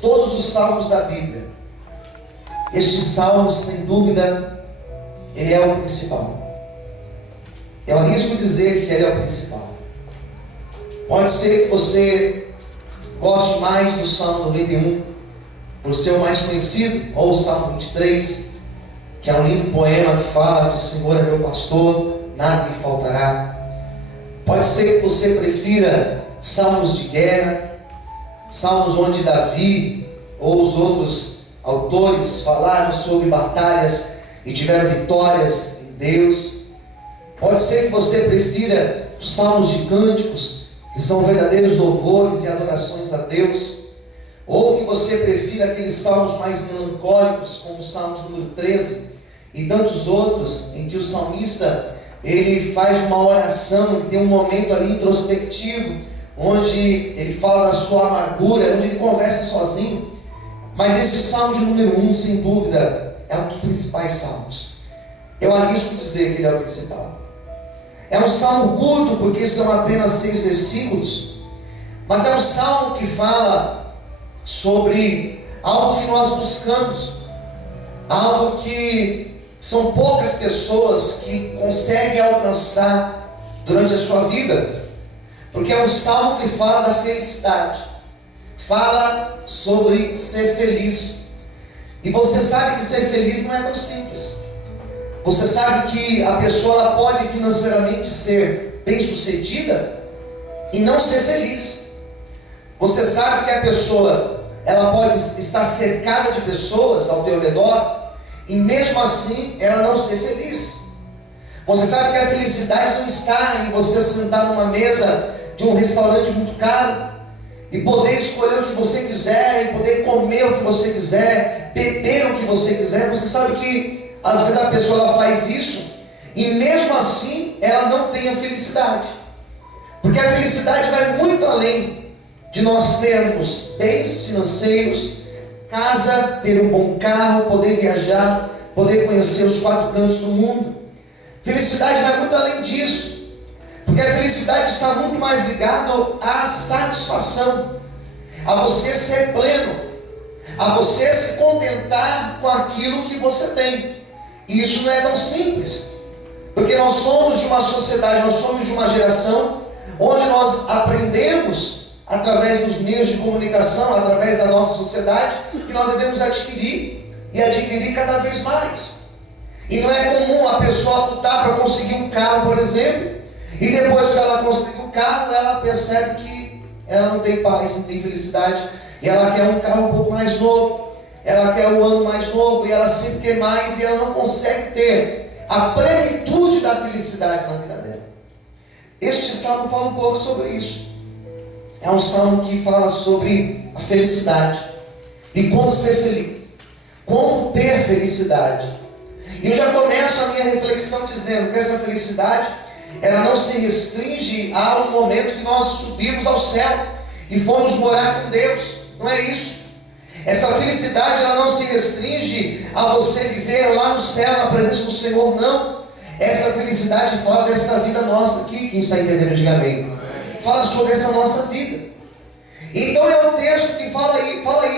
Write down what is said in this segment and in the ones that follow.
todos os salmos da Bíblia, este salmo, sem dúvida, ele é o principal. Eu arrisco dizer que ele é o principal. Pode ser que você goste mais do Salmo 91, por ser o mais conhecido, ou o Salmo 23, que é um lindo poema que fala que o Senhor é meu pastor, nada me faltará. Pode ser que você prefira salmos de guerra, salmos onde Davi ou os outros autores falaram sobre batalhas e tiveram vitórias em Deus. Pode ser que você prefira os salmos de cânticos, que são verdadeiros louvores e adorações a Deus, ou que você prefira aqueles salmos mais melancólicos, como o Salmo número 13 e tantos outros, em que o salmista ele faz uma oração, ele tem um momento ali introspectivo, onde ele fala da sua amargura, onde ele conversa sozinho. Mas esse Salmo de número 1, sem dúvida, é um dos principais salmos. Eu arrisco dizer que ele é o principal. É um salmo curto, porque são apenas 6 versículos, mas é um salmo que fala sobre algo que nós buscamos, algo que são poucas pessoas que conseguem alcançar durante a sua vida, porque é um salmo que fala da felicidade, fala sobre ser feliz. E você sabe que ser feliz não é tão simples. Você sabe que a pessoa ela pode financeiramente ser bem sucedida e não ser feliz. Você sabe que a pessoa ela pode estar cercada de pessoas ao teu redor e mesmo assim ela não ser feliz. Você sabe que a felicidade não está em você sentar numa mesa de um restaurante muito caro e poder escolher o que você quiser, e poder comer o que você quiser, beber o que você quiser. Você sabe que às vezes a pessoa ela faz isso e mesmo assim ela não tem a felicidade, porque a felicidade vai muito além de nós termos bens financeiros, casa, ter um bom carro, poder viajar, poder conhecer os 4 cantos do mundo. Felicidade vai muito além disso, porque a felicidade está muito mais ligada à satisfação, a você ser pleno, a você se contentar com aquilo que você tem. E isso não é tão simples, porque nós somos de uma sociedade, nós somos de uma geração onde nós aprendemos através dos meios de comunicação, através da nossa sociedade, que nós devemos adquirir e adquirir cada vez mais. E não é comum a pessoa lutar para conseguir um carro, por exemplo, e depois que ela conseguir o carro, ela percebe que ela não tem paz, não tem felicidade, e ela quer um carro um pouco mais novo, ela quer um ano mais novo, e ela sempre quer mais, e ela não consegue ter a plenitude da felicidade na vida dela. Este salmo fala um pouco sobre isso. É um salmo que fala sobre a felicidade e como ser feliz, como ter felicidade. E eu já começo a minha reflexão dizendo que essa felicidade ela não se restringe ao momento que nós subimos ao céu e fomos morar com Deus. Não é isso. Essa felicidade ela não se restringe a você viver lá no céu na presença do Senhor, não. Essa felicidade fala dessa vida nossa aqui. Quem está entendendo, diga amém. Fala sobre essa nossa vida. Então é um texto que fala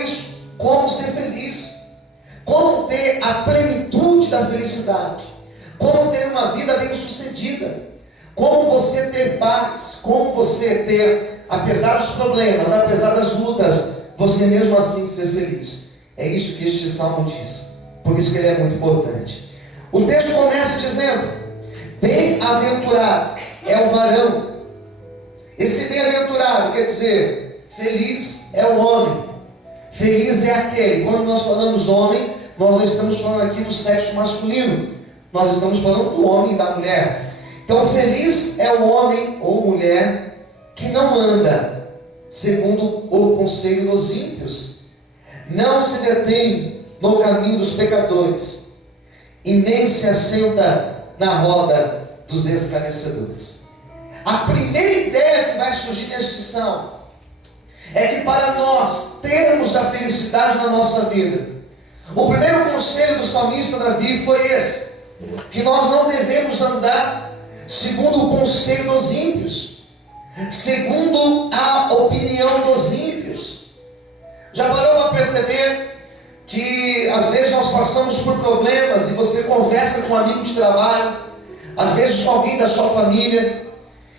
isso, como ser feliz, como ter a plenitude da felicidade, como ter uma vida bem sucedida, como você ter paz, como você ter, apesar dos problemas, apesar das lutas, você mesmo assim ser feliz. É isso que este salmo diz, por isso que ele é muito importante. O texto começa dizendo: bem-aventurado é o varão. Esse bem-aventurado quer dizer, feliz é o homem, feliz é aquele. Quando nós falamos homem, nós não estamos falando aqui do sexo masculino, nós estamos falando do homem e da mulher. Então feliz é o homem ou mulher que não anda segundo o conselho dos ímpios, não se detém no caminho dos pecadores e nem se assenta na roda dos escarnecedores. A primeira ideia que vai surgir neste salmo é que para nós termos a felicidade na nossa vida, o primeiro conselho do salmista Davi foi esse: que nós não devemos andar segundo o conselho dos ímpios, segundo a opinião dos ímpios. Já parou para nós passamos por problemas e você conversa com um amigo de trabalho, às vezes com alguém da sua família,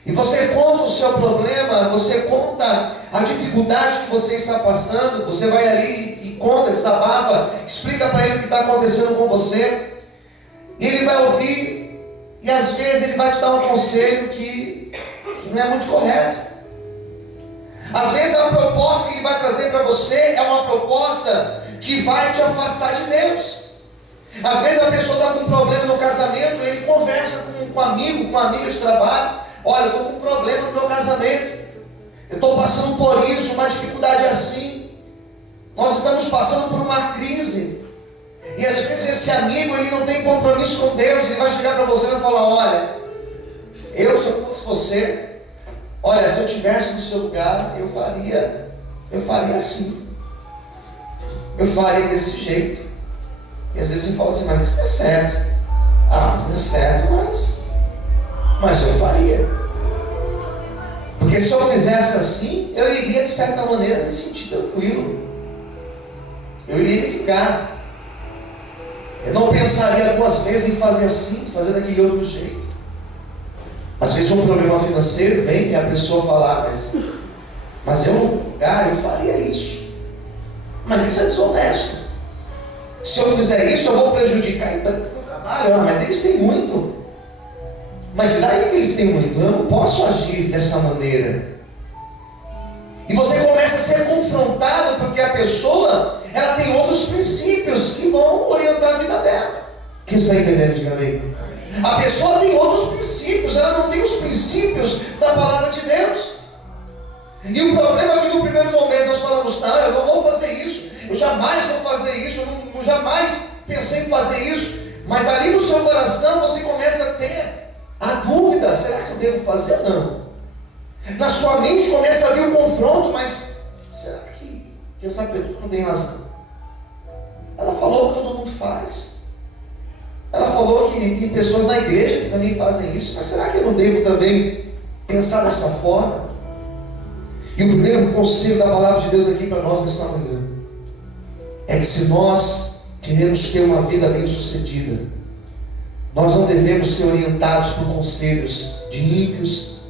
e você conta o seu problema, você conta a dificuldade que você está passando, você vai ali e conta, desabafa, explica para ele o que está acontecendo com você, e ele vai ouvir, e às vezes ele vai te dar um conselho que não é muito correto. Às vezes a proposta que ele vai trazer para você é uma proposta que vai te afastar de Deus. Às vezes a pessoa está com um problema no casamento, ele conversa com um amigo, com uma amiga de trabalho: olha, eu estou com um problema no meu casamento, eu estou passando por isso, uma dificuldade assim, nós estamos passando por uma crise. E às vezes esse amigo, ele não tem compromisso com Deus, ele vai chegar para você e vai falar: olha, se eu fosse você, olha, se eu estivesse no seu lugar, eu faria assim, eu faria desse jeito. E às vezes você fala assim: mas isso não é certo. Mas não é certo, mas eu faria. Porque se eu fizesse assim, eu iria de certa maneira me sentir tranquilo, eu iria ficar, eu não pensaria duas vezes em fazer assim, fazer daquele outro jeito. Às vezes um problema financeiro vem e a pessoa fala: mas eu faria isso, mas isso é desonesto, se eu fizer isso eu vou prejudicar o trabalho. Mas eles têm muito, mas daí que eles têm muito, eu não posso agir dessa maneira. E você começa a ser confrontado, porque a pessoa, ela tem outros princípios que vão orientar a vida dela. Quem está entendendo? Diga amém. A pessoa tem outros princípios, ela não tem os princípios da palavra de Deus. E o problema é que no primeiro momento nós falamos: não, eu não vou fazer isso, eu jamais vou fazer isso, eu jamais pensei em fazer isso. Mas ali no seu coração você começa a ter a dúvida: será que eu devo fazer ou não? Na sua mente começa a vir um confronto: mas será que essa pessoa não tem razão? Ela falou que todo mundo faz. Ela falou que tem pessoas na igreja que também fazem isso, mas será que eu não devo também pensar dessa forma? E o primeiro conselho da palavra de Deus aqui para nós nessa manhã é que, se nós queremos ter uma vida bem sucedida, nós não devemos ser orientados por conselhos de ímpios,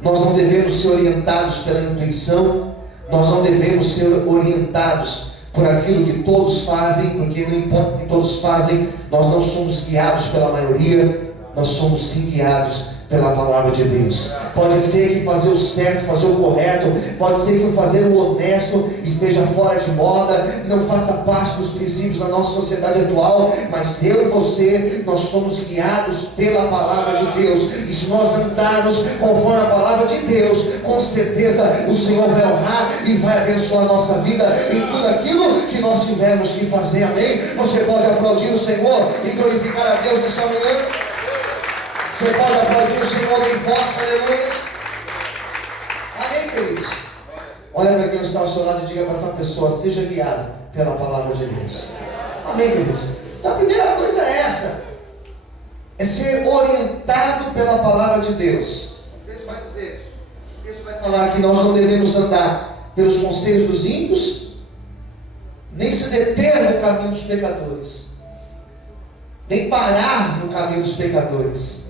nós não devemos ser orientados pela intuição, nós não devemos ser orientados por aquilo que todos fazem, porque não importa o que todos fazem, nós não somos guiados pela maioria, nós somos sim guiados pela palavra de Deus. Pode ser que fazer o certo, fazer o correto, pode ser que fazer o honesto esteja fora de moda, não faça parte dos princípios da nossa sociedade atual, mas eu e você, nós somos guiados pela palavra de Deus, e se nós andarmos conforme a palavra de Deus, com certeza o Senhor vai honrar e vai abençoar a nossa vida em tudo aquilo que nós tivermos que fazer. Amém? Você pode aplaudir o Senhor e glorificar a Deus nessa manhã? Você pode aplaudir o Senhor bem forte, aleluia. Amém, queridos? Olha para quem está ao seu lado e diga para essa pessoa: seja guiado pela palavra de Deus. Amém, queridos? Então a primeira coisa é essa, é ser orientado pela palavra de Deus. O texto vai dizer, o texto vai falar que nós não devemos andar pelos conselhos dos ímpios, nem se deter no caminho dos pecadores, nem parar no caminho dos pecadores,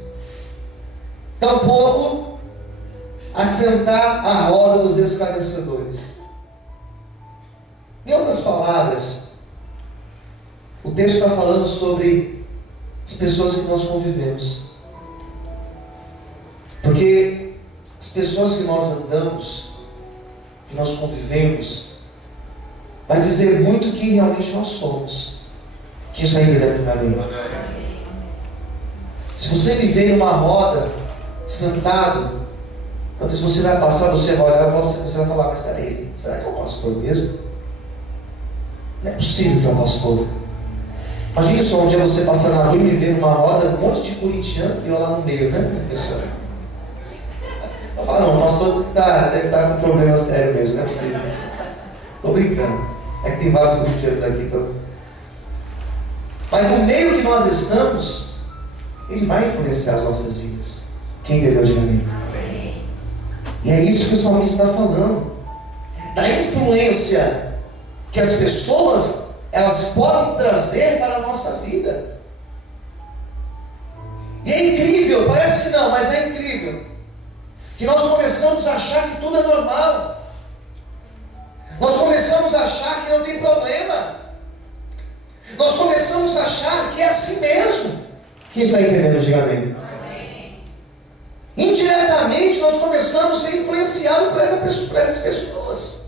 tampouco assentar à roda dos escarnecedores. Em outras palavras, o texto está falando sobre as pessoas que nós convivemos, porque as pessoas que nós andamos, que nós convivemos, vai dizer muito quem realmente nós somos. Que isso aí deve para mim. Se você viver em uma roda sentado, talvez você vai passar, você vai olhar e você vai falar: mas peraí, será que é o pastor mesmo? Não é possível que é o pastor. Imagine só, um dia você passar na rua e me ver numa roda, um monte de corintiano e eu lá no meio, né, pessoal? Eu falo: não, o pastor deve estar com problema sério mesmo, não é possível. Estou brincando, é que tem vários corintianos aqui, então. Mas no meio que nós estamos, ele vai influenciar as nossas vidas. Quem entendeu, diga amém. E é isso que o salmista está falando, da influência que as pessoas elas podem trazer para a nossa vida. E é incrível, parece que não, mas é incrível, que nós começamos a achar que tudo é normal. Nós começamos a achar que não tem problema. Nós começamos a achar que é assim mesmo. Quem está entendendo, diga amém. Indiretamente nós começamos a ser influenciados por essas pessoas.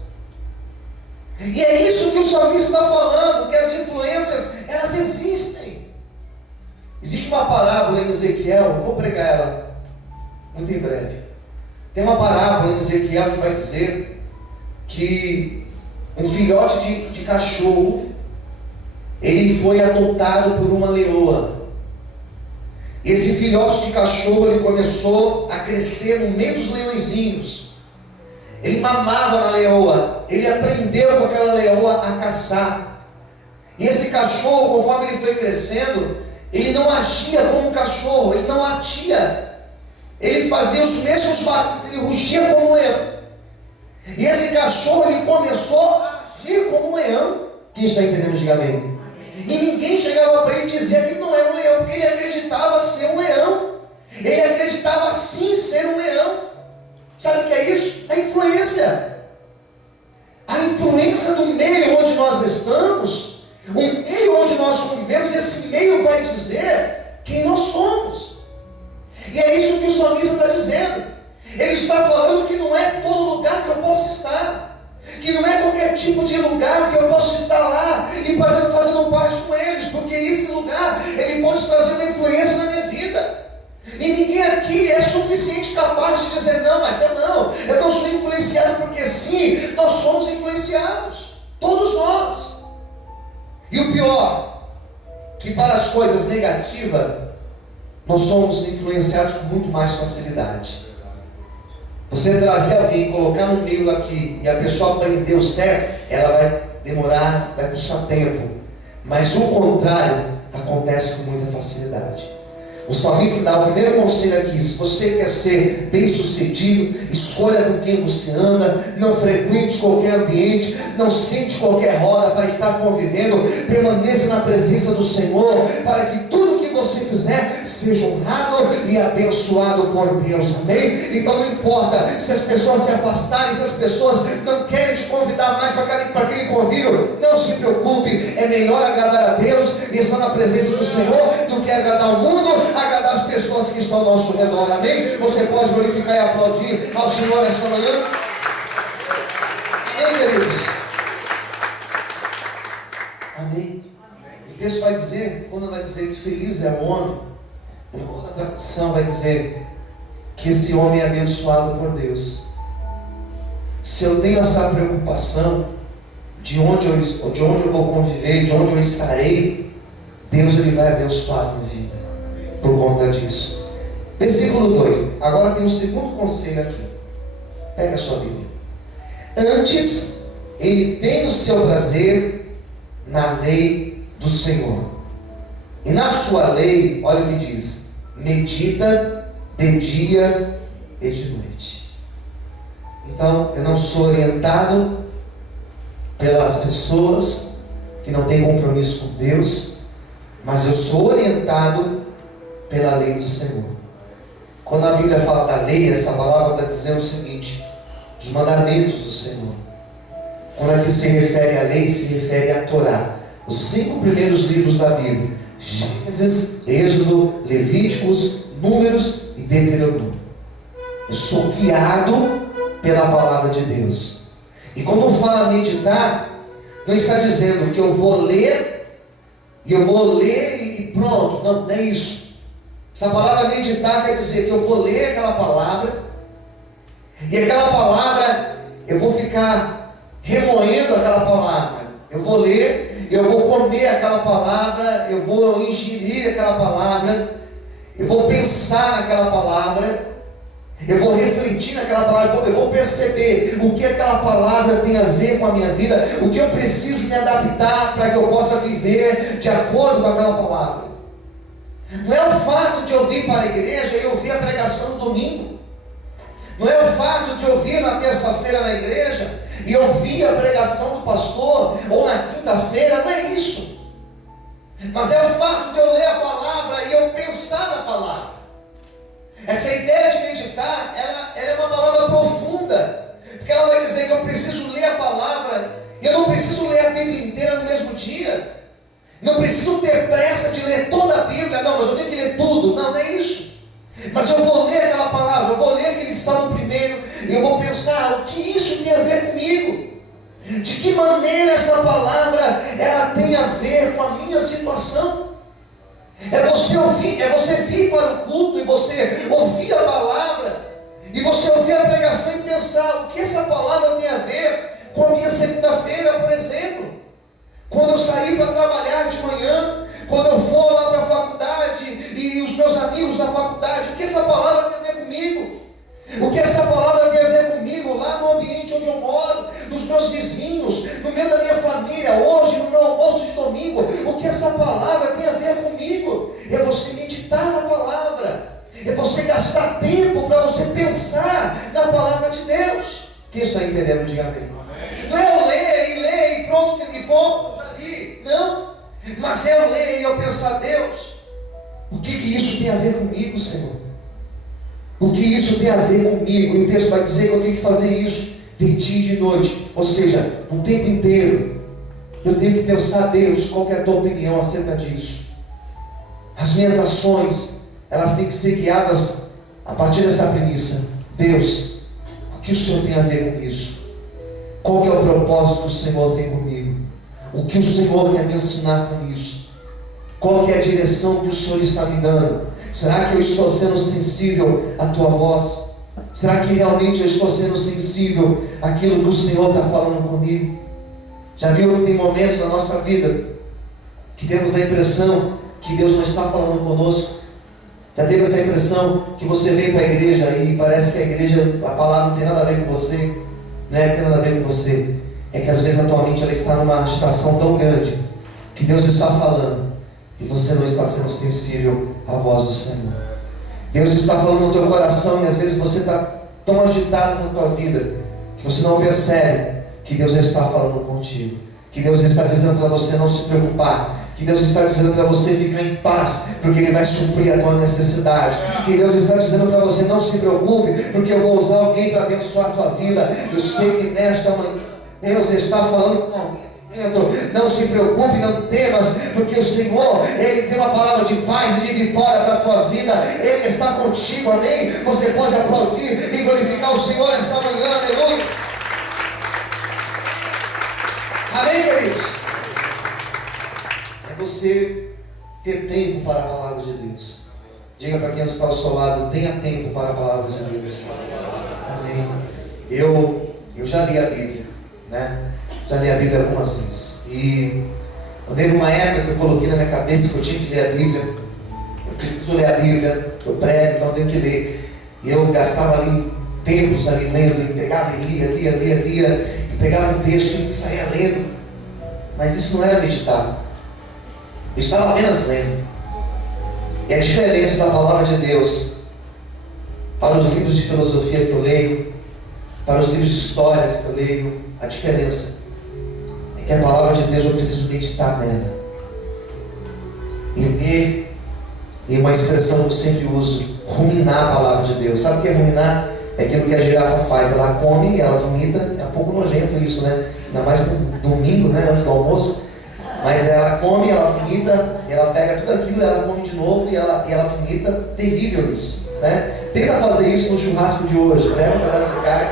E é isso que o salmista está falando, que as influências, elas existem. Existe uma parábola em Ezequiel, vou pregar ela muito em breve. Tem uma parábola em Ezequiel que vai dizer que um filhote de cachorro, ele foi adotado por uma leoa. Esse filhote de cachorro, ele começou a crescer no meio dos leõezinhos. Ele mamava na leoa, ele aprendeu com aquela leoa a caçar. E esse cachorro, conforme ele foi crescendo, ele não agia como cachorro, ele não latia. Ele fazia os mesmos barulhos, ele rugia como um leão. E esse cachorro, ele começou a agir como um leão. Quem está entendendo, diga amém. E ninguém chegava para ele e dizia que ele não era um leão, porque ele acreditava ser um leão. Ele acreditava sim ser um leão. Sabe o que é isso? A influência. A influência do meio onde nós estamos, o meio onde nós convivemos, esse meio vai dizer quem nós somos. E é isso que o salmista está dizendo. Ele está falando que não é todo lugar que eu posso estar, que não é qualquer tipo de lugar que eu posso estar lá e fazendo parte com eles, porque esse lugar, ele pode trazer uma influência na minha vida. E ninguém aqui é suficiente capaz de dizer, não, mas eu não sou influenciado, porque sim, nós somos influenciados, todos nós. E o pior, que para as coisas negativas, nós somos influenciados com muito mais facilidade. Você trazer alguém, colocar no meio aqui, e a pessoa aprendeu certo, ela vai demorar, vai custar tempo. Mas o contrário acontece com muita facilidade. O salmista dá o primeiro conselho aqui: se você quer ser bem sucedido, escolha com quem você anda, não frequente qualquer ambiente, não sente qualquer roda para estar convivendo, permaneça na presença do Senhor, para que tudo que você fizer seja honrado e abençoado por Deus, amém? Então não importa se as pessoas se afastarem, se as pessoas não querem te convidar mais para aquele convívio, não se preocupe, é melhor agradar a Deus e estar na presença do Senhor do que agradar o mundo, agradar as pessoas que estão ao nosso redor, amém? Você pode glorificar e aplaudir ao Senhor essa manhã, amém, queridos? Amém? O texto vai dizer, quando vai dizer que feliz é o homem, outra tradução vai dizer que esse homem é abençoado por Deus. Se eu tenho essa preocupação de onde eu vou conviver, de onde eu estarei, Deus ele vai abençoar a minha vida por conta disso. Versículo 2. Agora tem um segundo conselho aqui. Pega a sua Bíblia. Antes, ele tem o seu prazer na lei do Senhor, e na sua lei, olha o que diz: medita de dia e de noite. Então, eu não sou orientado pelas pessoas que não têm compromisso com Deus, mas eu sou orientado pela lei do Senhor. Quando a Bíblia fala da lei, essa palavra está dizendo o seguinte: os mandamentos do Senhor. Quando aqui se refere à lei, se refere à Torá, os 5 primeiros livros da Bíblia: Gênesis, Êxodo, Levíticos, Números e Deuteronômio. Eu sou guiado pela palavra de Deus. E quando fala meditar, não está dizendo que eu vou ler e pronto. Não é isso. Essa palavra meditar quer dizer que eu vou ler aquela palavra, e aquela palavra eu vou ficar remoendo aquela palavra. Eu vou ler, eu vou comer aquela palavra, eu vou ingerir aquela palavra, eu vou pensar naquela palavra, eu vou refletir naquela palavra, eu vou perceber o que aquela palavra tem a ver com a minha vida, o que eu preciso me adaptar para que eu possa viver de acordo com aquela palavra. Não é o fato de eu vir para a igreja e ouvir a pregação no domingo, não é o fato de eu vir na terça-feira na igreja e ouvir a pregação do pastor, ou na quinta-feira, não é isso. Mas é o fato de eu ler a palavra e eu pensar na palavra. Essa ideia de meditar, ela é uma palavra profunda, porque ela vai dizer que eu preciso ler a palavra, e eu não preciso ler a Bíblia inteira no mesmo dia, não preciso ter pressa de ler toda a Bíblia, não, mas eu tenho que ler tudo, não é isso. Mas eu vou ler aquela palavra, eu vou ler aquele salmo primeiro, e eu vou pensar, o que isso tem a ver comigo? De que maneira essa palavra, ela tem a ver com a minha situação? É você vir para o culto, e você ouvir a palavra, e você ouvir a pregação e pensar, o que essa palavra tem a ver com a minha segunda-feira, por exemplo? Quando eu sair para trabalhar de manhã, quando eu for lá para a faculdade, e os meus amigos da faculdade, o que essa palavra tem a ver comigo? O que essa palavra tem a ver comigo, lá no ambiente onde eu moro, nos meus vizinhos, no meio da minha família, hoje, no meu almoço de domingo, o que essa palavra tem a ver comigo? É você meditar na palavra, é você gastar tempo para você pensar na palavra de Deus. Quem está entendendo, diga amém. Não é eu ler e pronto, e bom, já li, não. Mas é eu ler e eu pensar, Deus, o que isso tem a ver comigo, Senhor? O que isso tem a ver comigo? E o texto vai dizer que eu tenho que fazer isso de dia e de noite, ou seja, o tempo inteiro. Eu tenho que pensar, Deus, qual que é a tua opinião acerca disso? As minhas ações, elas têm que ser guiadas a partir dessa premissa. Deus, o que o Senhor tem a ver com isso? Qual que é o propósito que o Senhor tem comigo? O que o Senhor quer me ensinar com isso? Qual que é a direção que o Senhor está me dando? Será que eu estou sendo sensível à tua voz? Será que realmente eu estou sendo sensível àquilo que o Senhor está falando comigo? Já viu que tem momentos na nossa vida que temos a impressão que Deus não está falando conosco? Já teve essa impressão que você vem para a igreja e parece que a igreja, a palavra não tem nada a ver com você? Não é que tem nada a ver com você, é que às vezes a tua mente ela está numa agitação tão grande que Deus está falando e você não está sendo sensível à voz do Senhor. Deus está falando no teu coração e às vezes você está tão agitado na tua vida que você não percebe que Deus está falando contigo, que Deus está dizendo para você não se preocupar, que Deus está dizendo para você ficar em paz, porque Ele vai suprir a tua necessidade, que Deus está dizendo para você não se preocupe, porque eu vou usar alguém para abençoar a tua vida. Eu sei que nesta manhã Deus está falando com não se preocupe, não temas, porque o Senhor, Ele tem uma palavra de paz e de vitória para a tua vida. Ele está contigo, amém? Você pode aplaudir e glorificar o Senhor essa manhã, aleluia. Amém, queridos? É você ter tempo para a palavra de Deus. Diga para quem está ao seu lado, tenha tempo para a palavra de Deus. Amém. Eu já li a Bíblia, né? Já li a Bíblia algumas vezes. E eu lembro uma época que eu coloquei na minha cabeça que eu tinha que ler a Bíblia. Eu preciso ler a Bíblia, eu prego, então eu tenho que ler. E eu gastava ali tempos ali lendo, e pegava e lia, e pegava um texto e saía lendo. Mas isso não era meditar. Eu estava apenas lendo. E a diferença da palavra de Deus para os livros de filosofia que eu leio, para os livros de histórias que eu leio, a diferença é que a palavra de Deus eu preciso meditar nela. E ler, e uma expressão que eu sempre uso, ruminar a palavra de Deus. Sabe o que é ruminar? É aquilo que a girafa faz, ela come, ela vomita. É um pouco nojento isso, né? Ainda mais no domingo, né? Antes do almoço. Mas ela come, ela vomita, ela pega tudo aquilo, ela come de novo e ela vomita. Terrível isso, né? Tenta fazer isso no churrasco de hoje. Pega um pedaço de carne,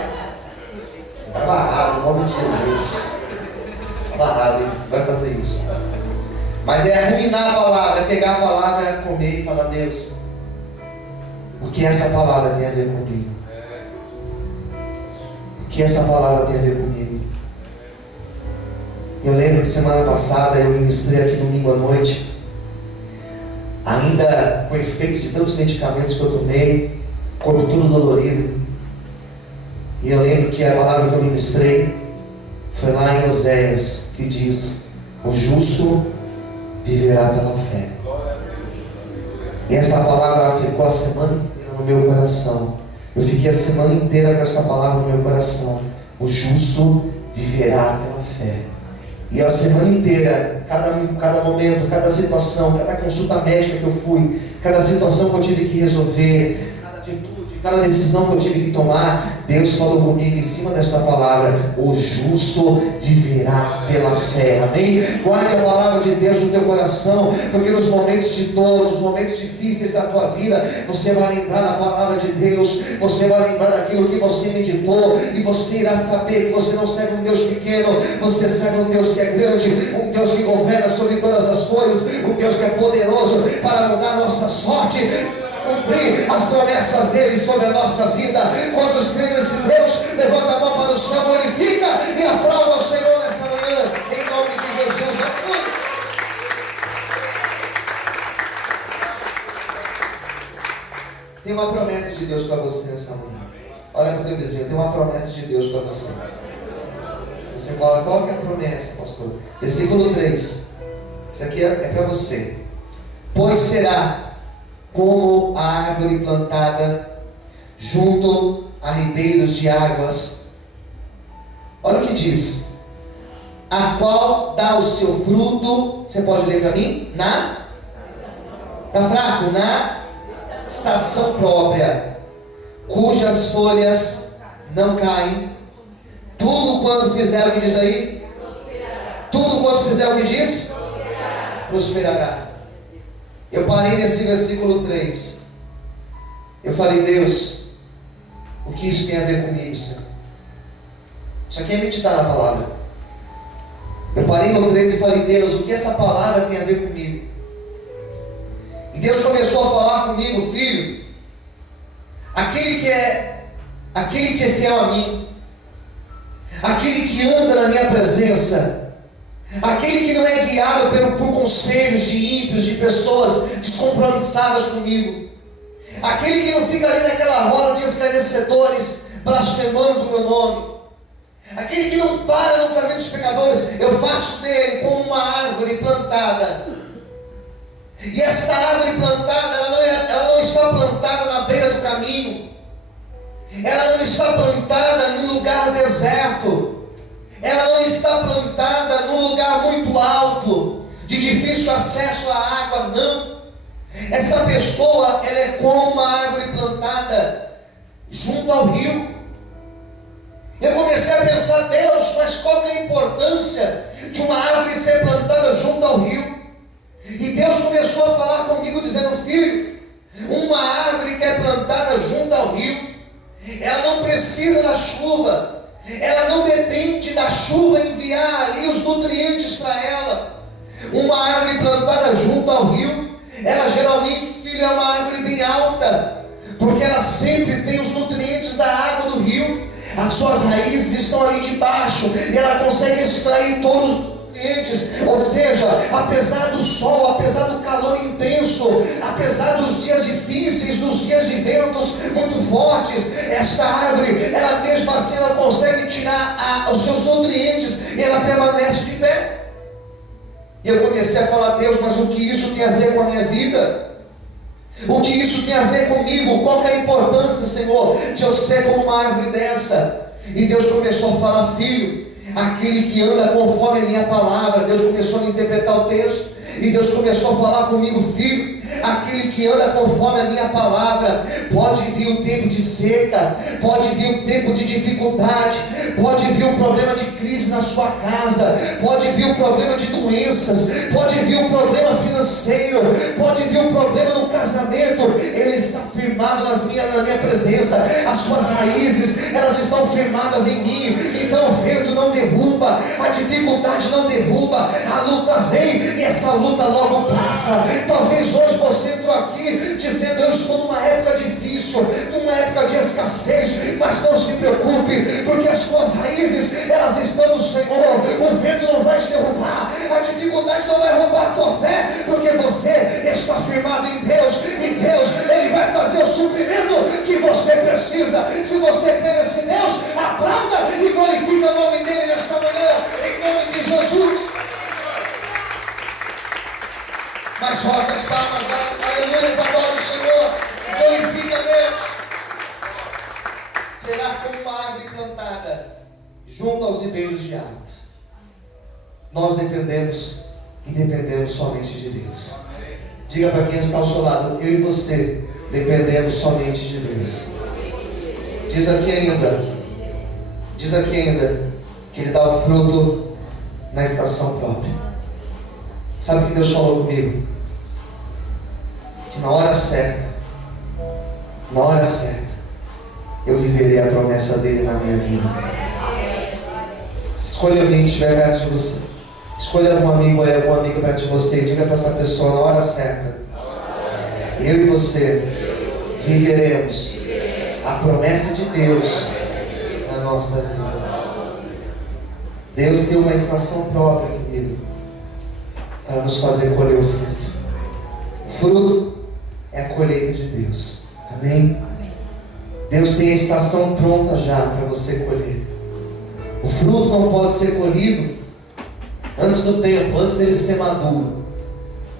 está barrado, em nome de Jesus. Está barrado, hein? Vai fazer isso. Mas é ruminar a palavra, é pegar a palavra, é comer e falar: Deus, o que essa palavra tem a ver comigo? O que essa palavra tem a ver comigo? Eu lembro que semana passada eu ministrei aqui domingo à noite, ainda com efeito de tantos medicamentos que eu tomei, corpo tudo dolorido. E eu lembro que a palavra que eu ministrei foi lá em Oséias, que diz: o justo viverá pela fé. E essa palavra ficou a semana inteira no meu coração. Eu fiquei a semana inteira com essa palavra no meu coração. O justo viverá pela fé. E a semana inteira, cada momento, cada situação, cada consulta médica que eu fui, cada situação que eu tive que resolver, cada atitude, cada decisão que eu tive que tomar, Deus falou comigo em cima desta palavra: o justo viverá pela fé. Amém? Guarde a palavra de Deus no teu coração, porque nos momentos de dor, nos momentos difíceis da tua vida, você vai lembrar da palavra de Deus, você vai lembrar daquilo que você meditou, e você irá saber que você não serve um Deus pequeno, você serve um Deus que é grande, um Deus que governa sobre todas as coisas, um Deus que é poderoso para mudar a nossa sorte, cumprir as promessas dele sobre a nossa vida. Quantos creem nesse Deus? Levanta a mão para o céu, glorifica e aplauda o Senhor nessa manhã, em nome de Jesus. Tem uma promessa de Deus para você nessa manhã. Olha para o teu vizinho, tem uma promessa de Deus para você. Você fala: qual que é a promessa, pastor? Versículo 3. Isso aqui é para você. Pois será como a árvore plantada junto a ribeiros de águas. Olha o que diz: a qual dá o seu fruto. Você pode ler para mim? Tá fraco? Na estação própria, cujas folhas não caem. Tudo quanto fizer, o que diz aí? Prosperará. Tudo quanto fizer, o que diz? Prosperará. Eu parei nesse versículo 3. Eu falei: Deus, o que isso tem a ver comigo, Senhor? Isso aqui é meditar na palavra. Eu parei no 3 e falei: Deus, o que essa palavra tem a ver comigo? E Deus começou a falar comigo: filho, aquele que é fiel a mim, aquele que anda na minha presença, aquele que não é guiado por conselhos de ímpios, de pessoas descompromissadas comigo, aquele que não fica ali naquela roda de escarnecedores blasfemando o meu nome, aquele que não para no caminho dos pecadores, eu faço dele como uma árvore plantada. E essa árvore plantada, ela não está plantada na beira do caminho, ela não está plantada num lugar deserto, ela não está plantada num lugar muito alto, de difícil acesso à água, não. Essa pessoa, ela é como uma árvore plantada junto ao rio. Eu comecei a pensar: Deus, mas qual que é a importância de uma árvore ser plantada junto ao rio? E Deus começou a falar comigo dizendo: filho, uma árvore que é plantada junto ao rio, ela não precisa da chuva, ela não depende da chuva enviar ali os nutrientes para ela. Uma árvore plantada junto ao rio, ela geralmente, filho, é uma árvore bem alta, porque ela sempre tem os nutrientes da água do rio. As suas raízes estão ali debaixo, e ela consegue extrair todos os nutrientes. Ou seja, apesar do sol, apesar do calor intenso, apesar dos dias difíceis, dos dias de ventos muito fortes, essa árvore, ela mesmo assim, ela consegue tirar os seus nutrientes, e ela permanece de pé. E eu comecei a falar: Deus, mas o que isso tem a ver com a minha vida? O que isso tem a ver comigo? Qual que é a importância, Senhor, de eu ser como uma árvore dessa? E Deus começou a falar: filho, aquele que anda conforme a minha palavra. Deus começou a interpretar o texto, e Deus começou a falar comigo: filho, aquele que anda conforme a minha palavra, pode vir o tempo de seca, pode vir o tempo de dificuldade, pode vir um problema de crise na sua casa, pode vir um problema de doenças, pode vir um problema financeiro, pode vir um problema no casamento. Ele está firmado na minha presença, as suas raízes, elas estão firmadas em mim. Então o vento não derruba, a dificuldade não derruba, a luta vem e essa luta logo passa. Talvez hoje você entrou aqui dizendo: eu estou numa época difícil, numa época de escassez, mas não se preocupe, porque as suas raízes, elas estão no Senhor. O vento não vai te derrubar, a dificuldade não vai roubar a tua fé, porque você está firmado em Deus, e Deus, Ele vai trazer o suprimento que você precisa. Se você crê nesse Deus, aplauda e glorifica o nome dEle nesta manhã, em nome de Jesus. Mas rote as palmas, aleluia, adora o Senhor, glorifica a Deus. Será como uma árvore plantada junto aos ribeiros de águas. Nós dependemos e dependemos somente de Deus. Diga para quem está ao seu lado: eu e você dependemos somente de Deus. Diz aqui ainda que Ele dá o fruto na estação própria. Sabe o que Deus falou comigo? Que na hora certa, eu viverei a promessa dele na minha vida. Escolha alguém que estiver perto de você. Escolha algum amigo ou alguma amiga perto de você. Diga para essa pessoa: na hora certa, eu e você viveremos a promessa de Deus na nossa vida. Deus tem uma estação própria, querido, para nos fazer colher o fruto. O fruto é a colheita de Deus. Amém? Deus tem a estação pronta já para você colher. O fruto não pode ser colhido antes do tempo, antes dele ser maduro.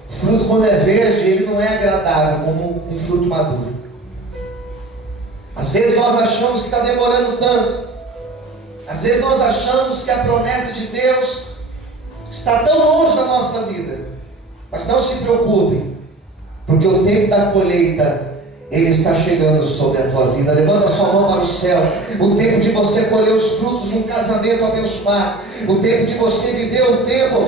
O fruto, quando é verde, ele não é agradável como um fruto maduro. Às vezes nós achamos que está demorando tanto. Às vezes nós achamos que a promessa de Deus está tão longe da nossa vida. Mas não se preocupe, porque o tempo da colheita, ele está chegando sobre a tua vida. Levanta sua mão para o céu. O tempo de você colher os frutos de um casamento abençoado. O tempo de você viver o tempo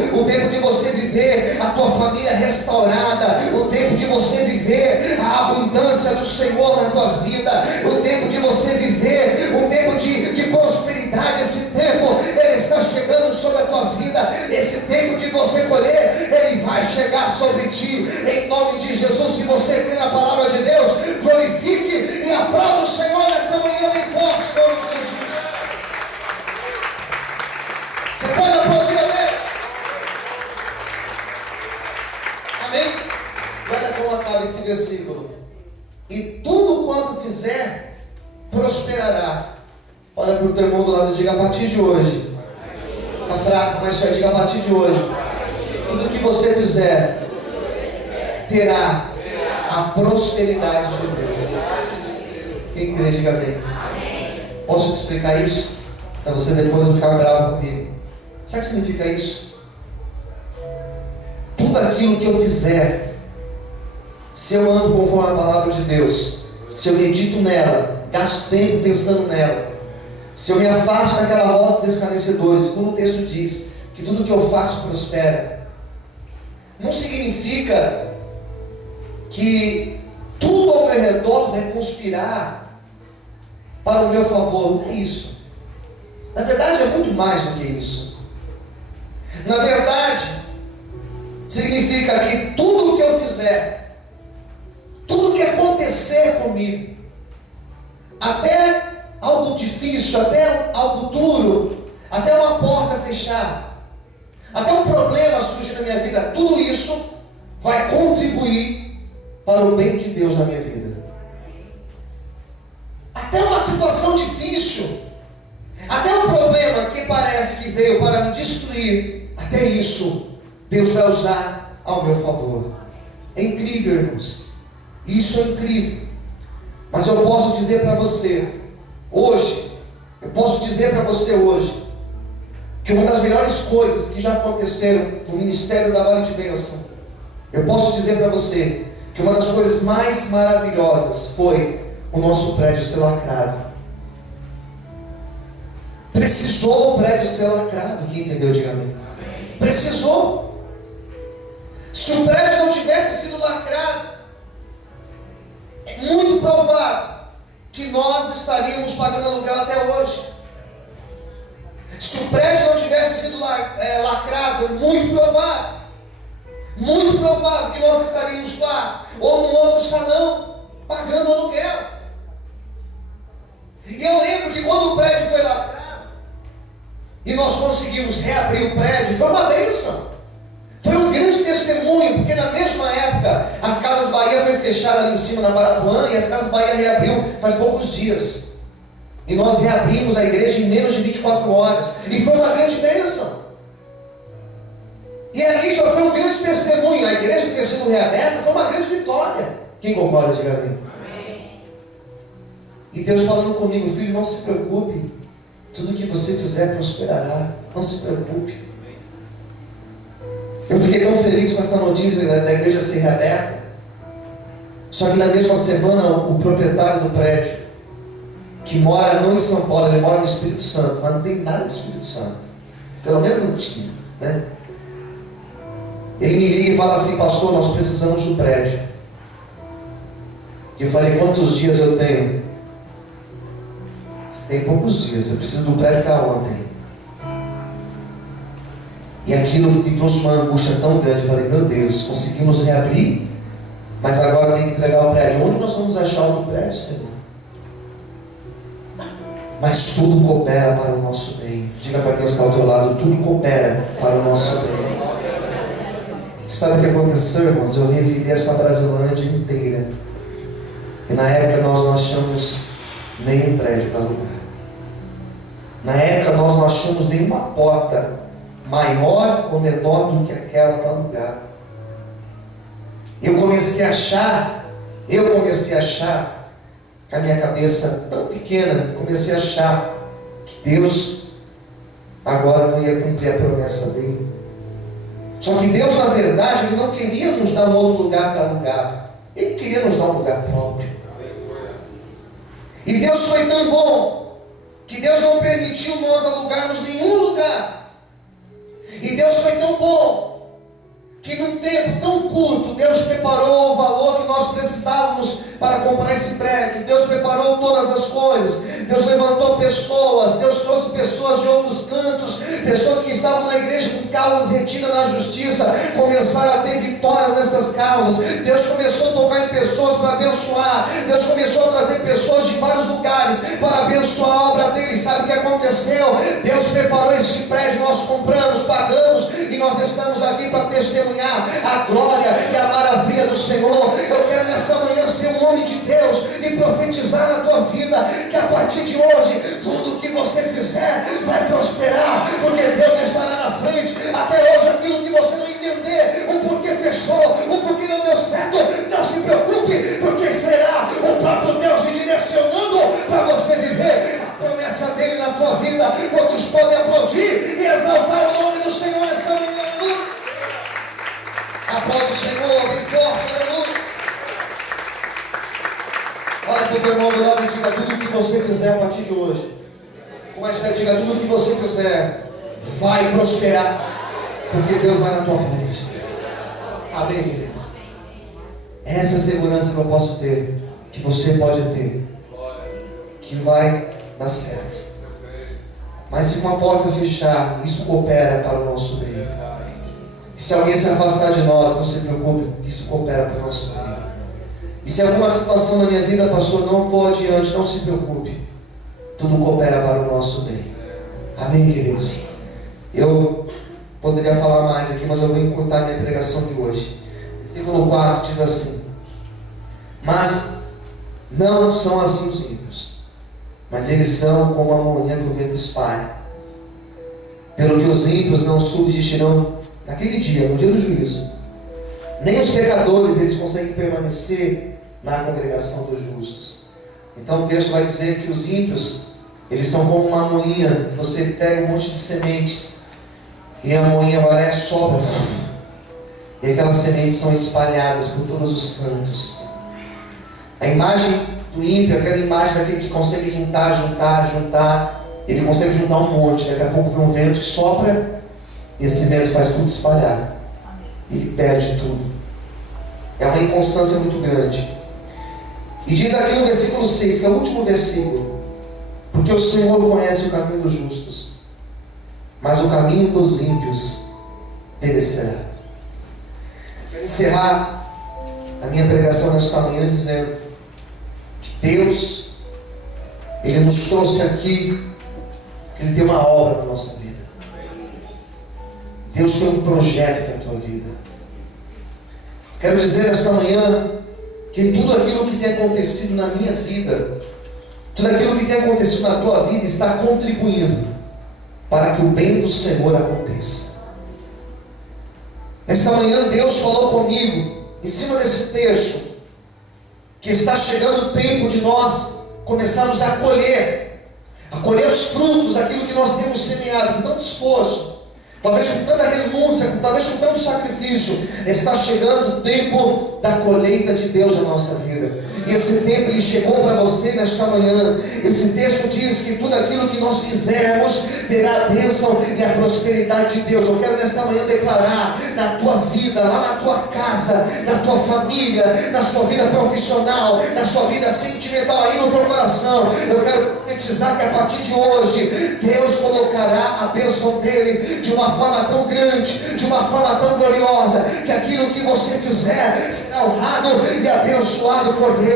de você viver a tua família restaurada. O tempo de você viver a abundância do Senhor na tua vida. O tempo de você viver um tempo de prosperidade. Esse tempo, ele está chegando sobre a tua vida. Esse tempo de você colher, ele vai chegar sobre ti. Em nome de Jesus, se você crê na palavra de Deus, glorifique e aplaude o Senhor nessa manhã bem forte, em nome de Jesus. Você pode aplaudir a Deus? Amém? Olha como acaba esse versículo. E tudo quanto fizer, prosperará. Olha para o teu irmão do lado e diga: a partir de hoje. Está fraco, mas já diga: a partir de hoje. Tudo que você fizer, terá a prosperidade de Deus. Quem crê, diga amém. Posso te explicar isso? Para você depois não ficar bravo comigo. Sabe o que significa isso? Tudo aquilo que eu fizer, se eu ando conforme a palavra de Deus, se eu medito nela, gasto tempo pensando nela, se eu me afasto daquela rota dos escarnecedores, como o texto diz, que tudo que eu faço prospera, não significa que tudo ao meu redor vai conspirar para o meu favor. Não é isso. Na verdade, é muito mais do que isso. Na verdade, significa que tudo que eu fizer, tudo que acontecer comigo, até algo difícil, até algo duro, até uma porta fechar, até um problema surgir na minha vida, tudo isso vai contribuir para o bem de Deus na minha vida. Até uma situação difícil, até um problema que parece que veio para me destruir, até isso Deus vai usar ao meu favor. É incrível, irmãos. Isso é incrível. Mas eu posso dizer para você hoje, que uma das melhores coisas que já aconteceram no ministério da Vale de Bênção, eu posso dizer para você que uma das coisas mais maravilhosas foi o nosso prédio ser lacrado. Precisou o prédio ser lacrado. Quem entendeu, diga amém. Precisou. Se o prédio não tivesse sido lacrado, é muito provável que nós estaríamos pagando aluguel até hoje. Se o prédio não tivesse sido lacrado, é muito provável que nós estaríamos lá, ou num outro salão, pagando aluguel. E eu lembro que quando o prédio foi lacrado, e nós conseguimos reabrir o prédio, foi uma bênção. Foi um grande testemunho, porque na mesma época, as Casas Bahia foi fechada ali em cima na Marapuã, e as Casas Bahia reabriu faz poucos dias. E nós reabrimos a igreja em menos de 24 horas. E foi uma grande bênção. E ali já foi um grande testemunho. A igreja ter sido reaberta foi uma grande vitória. Quem concorda, diga amém. E Deus falando comigo: filho, não se preocupe. Tudo que você fizer prosperará. Não se preocupe. Eu fiquei tão feliz com essa notícia da igreja ser reaberta. Só que na mesma semana, o proprietário do prédio, que mora não em São Paulo, ele mora no Espírito Santo, mas não tem nada de Espírito Santo. Pelo menos não tinha, né? Ele me liga e fala assim: pastor, nós precisamos do prédio. E eu falei: quantos dias eu tenho? Você tem poucos dias, eu preciso do prédio para ontem. E aquilo me trouxe uma angústia tão grande. Eu falei: meu Deus, conseguimos reabrir, mas agora tem que entregar o prédio. Onde nós vamos achar outro prédio, Senhor? Mas tudo coopera para o nosso bem. Diga para quem está ao teu lado: tudo coopera para o nosso bem. Sabe o que aconteceu, irmãos? Eu revirei essa Brasilândia inteira. E na época nós não achamos nenhum prédio para alugar. Na época nós não achamos nenhuma porta maior ou menor do que aquela para alugar. Eu comecei a achar, com a minha cabeça tão pequena, comecei a achar que Deus agora não ia cumprir a promessa dele. Só que Deus, na verdade, Ele não queria nos dar um outro lugar para alugar. Ele queria nos dar um lugar próprio. E Deus foi tão bom que Deus não permitiu nós alugarmos nenhum lugar. E Deus foi tão bom que num tempo tão curto Deus preparou o valor que nós precisávamos para comprar esse prédio. Deus preparou todas as coisas. Deus levantou pessoas. Deus trouxe pessoas de outros cantos, pessoas que estavam na igreja com causas retidas na justiça, começaram a ter vitórias nessas causas. Deus começou a tocar em pessoas para abençoar. Deus começou a trazer pessoas de vários lugares para abençoar a obra dele. Sabe o que aconteceu? Deus preparou esse prédio, nós compramos, pagamos, e nós estamos aqui para testemunhar a glória e a maravilha do Senhor. Eu quero nessa manhã ser um homem de Deus e profetizar na tua vida que a partir de hoje tudo que você fizer vai prosperar, porque Deus estará na frente. Até hoje aquilo que você não entender, o porquê fechou, o porquê não deu certo, não se preocupe, porque será o próprio Deus te direcionando para você viver a promessa dele na tua vida. Outros podem aplaudir e exaltar o nome do Senhor nessa manhã. Aplauda o Senhor bem forte, aleluia. Olha para o teu irmão do lado e diga: tudo que você fizer a partir de hoje, com mais fé, diga: tudo que você fizer vai prosperar, porque Deus vai na tua frente. Amém, queridos? Essa é a segurança que eu posso ter, que você pode ter, que vai dar certo. Mas se uma porta fechar, isso coopera para o nosso bem. E se alguém se afastar de nós, não se preocupe, isso coopera para o nosso bem. E se alguma situação na minha vida, pastor, não for adiante, não se preocupe, tudo coopera para o nosso bem. Amém, queridos? Eu poderia falar mais aqui, mas eu vou encurtar minha pregação de hoje. Versículo 4 diz assim: mas não são assim os ímpios, mas eles são como a moinha que o vento espalha. Pelo que os ímpios não subsistirão naquele dia, no dia do juízo, nem os pecadores eles conseguem permanecer na congregação dos justos. Então o texto vai dizer que os ímpios, eles são como uma moinha. Você pega um monte de sementes e a moinha vai lá e sopra, e aquelas sementes são espalhadas por todos os cantos. A imagem do ímpio, aquela imagem daquele que consegue juntar, ele consegue juntar um monte. Daqui a pouco vem um vento e sopra, e esse vento faz tudo espalhar, ele perde tudo. É uma inconstância muito grande. E diz aqui no versículo 6, que é o último versículo: porque o Senhor conhece o caminho dos justos, mas o caminho dos ímpios perecerá. Quero encerrar a minha pregação nesta manhã dizendo que Deus, Ele nos trouxe aqui, porque Ele tem uma obra na nossa vida. Deus tem um projeto para a tua vida. Quero dizer nesta manhã que tudo aquilo que tem acontecido na minha vida, tudo aquilo que tem acontecido na tua vida está contribuindo para que o bem do Senhor aconteça. Nesta manhã Deus falou comigo, em cima desse texto, que está chegando o tempo de nós começarmos a colher a colher os frutos daquilo que nós temos semeado, com tanto esforço, talvez com tanta renúncia, talvez com tanto sacrifício. Está chegando o tempo da colheita de Deus na nossa vida. E esse tempo ele chegou para você nesta manhã. Esse texto diz que tudo aquilo que nós fizermos terá a bênção e a prosperidade de Deus. Eu quero nesta manhã declarar na tua vida, lá na tua casa, na tua família, na sua vida profissional, na sua vida sentimental, aí no teu coração, eu quero profetizar que a partir de hoje Deus colocará a bênção dele de uma forma tão grande, de uma forma tão gloriosa, que aquilo que você fizer será honrado e abençoado por Deus.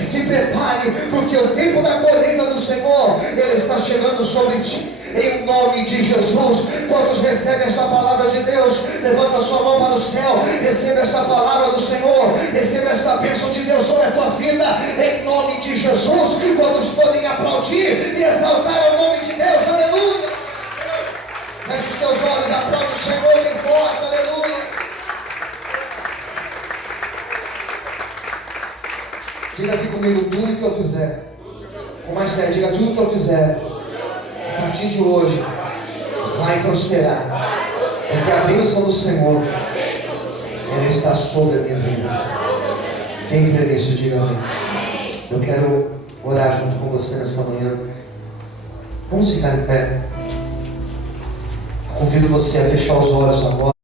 Se prepare, porque o tempo da colheita do Senhor, ele está chegando sobre ti, em nome de Jesus. Quantos recebem esta palavra de Deus? Levanta sua mão para o céu, receba esta palavra do Senhor, receba esta bênção de Deus sobre a tua vida, em nome de Jesus. Quantos podem aplaudir e exaltar o nome de Deus? Aleluia. Feche os teus olhos, aplaude o Senhor bem forte, aleluia. Diga assim comigo: tudo que eu fizer, com mais fé, diga: tudo que eu fizer, a partir de hoje, vai prosperar, porque a bênção do Senhor, ela está sobre a minha vida. Quem crê nisso, diga amém. Eu quero orar junto com você nessa manhã. Vamos ficar em pé. Convido você a fechar os olhos agora.